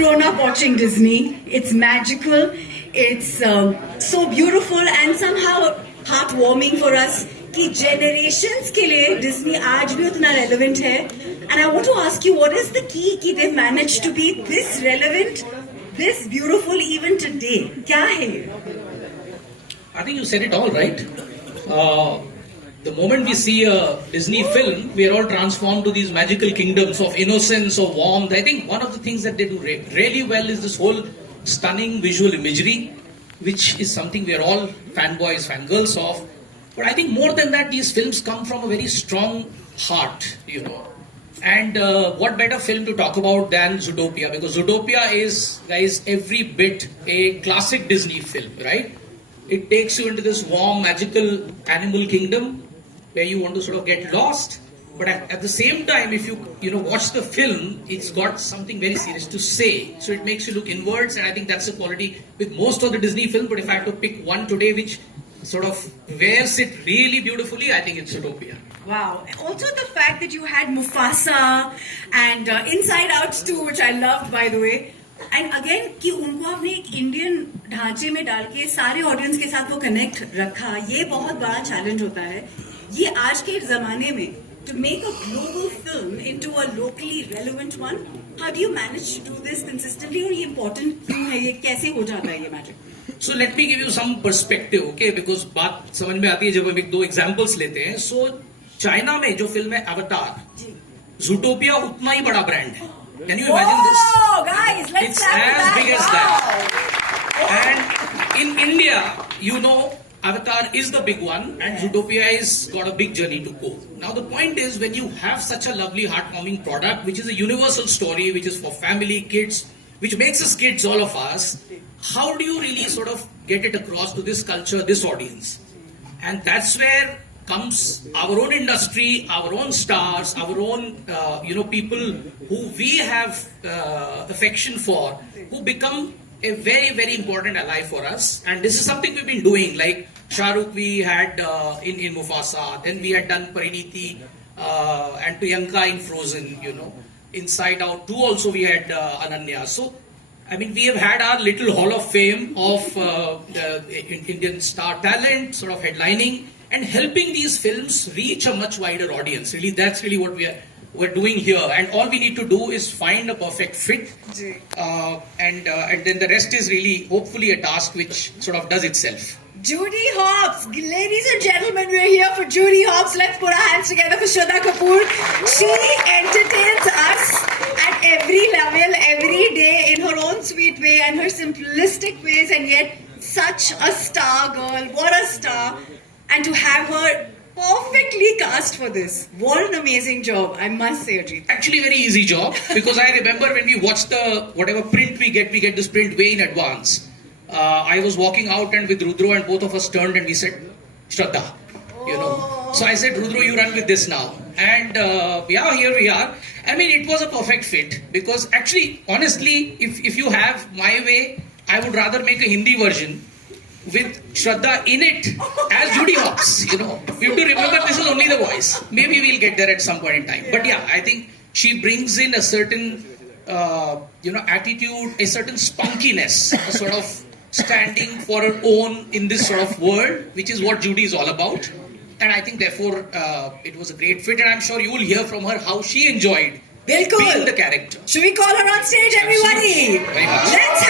grown up watching Disney. It's magical. It's so beautiful and somehow heartwarming for us. कि generations के लिए Disney आज भी उतना relevant है. And I want to ask you, what is the key कि they've managed to be this relevant, this beautiful even today? क्या है? I think you said it all right. The moment we see a Disney film, we are all transformed to these magical kingdoms of innocence, of warmth. I think one of the things that they do really well is this whole stunning visual imagery, which is something we are all fanboys, fangirls of. But I think more than that, these films come from a very strong heart, you know. And what better film to talk about than Zootopia? Because Zootopia is, guys, every bit a classic Disney film, right? It takes you into this warm, magical animal kingdom where you want to sort of get lost. But at the same time, if you watch the film, it's got something very serious to say. So it makes you look inwards, and I think that's the quality with most of the Disney films. But if I have to pick one today which sort of wears it really beautifully, I think it's Zootopia. Wow. Also the fact that you had Mufasa and Inside Out too, which I loved, by the way. And again कि उनको आपने एक Indian ढांचे में डाल के सारे audience के साथ वो कनेक्ट रखा, ये बहुत बड़ा चैलेंज होता है. ये आज के ज़माने में to make a global film into a locally relevant one, how do you manage to do this consistently? और ये important क्यों है? ये कैसे हो जाता है ये magic? So let me give you some perspective, okay? Because बात समझ में आती है जब हम एक दो examples लेते हैं. So चाइना में जो फिल्म है अवतार, Zootopia उतना ही बड़ा ब्रांड है. Can you imagine this? Oh, guys, let's it's as big as that. And in India, you know, Avatar is the big one, and Zootopia is got a big journey to go. Now the point is, when you have such a lovely, heartwarming product, which is a universal story, which is for family, kids, which makes us kids, all of us, how do you really sort of get it across to this culture, this audience? And that's where comes our own industry, our own stars, our own people who we have affection for, who become a very, very important ally for us. And this is something we've been doing. Like Shah Rukh we had in Mufasa, then we had done Pariniti and Priyanka in Frozen, you know. Inside Out 2 also we had Ananya. So I mean, we have had our little hall of fame of the Indian star talent sort of headlining and helping these films reach a much wider audience. Really, that's really what we're doing here. And all we need to do is find a perfect fit. And then the rest is really, hopefully, a task which sort of does itself. Judy Hopps, ladies and gentlemen, we're here for Judy Hopps. Let's put our hands together for Shraddha Kapoor. She entertains us at every level, every day, in her own sweet way and her simplistic ways, and yet such a star girl. What a star. And to have her perfectly cast for this. What an amazing job, I must say, Ajit. Actually, very easy job, because I remember when we watched whatever print we get this print way in advance. I was walking out and with Rudro, and both of us turned and we said, Shraddha, you know. So I said, Rudro, you run with this now. And yeah, here we are. I mean, it was a perfect fit, because actually, honestly, if you have my way, I would rather make a Hindi version with Shraddha in it as Judy Hopps, you know. We have to remember this is only the voice. Maybe we'll get there at some point in time. But yeah, I think she brings in a certain, attitude, a certain spunkiness, a sort of standing for her own in this sort of world, which is what Judy is all about. And I think therefore it was a great fit, and I'm sure you will hear from her how she enjoyed being the character. Should we call her on stage, everybody? Very much. Let's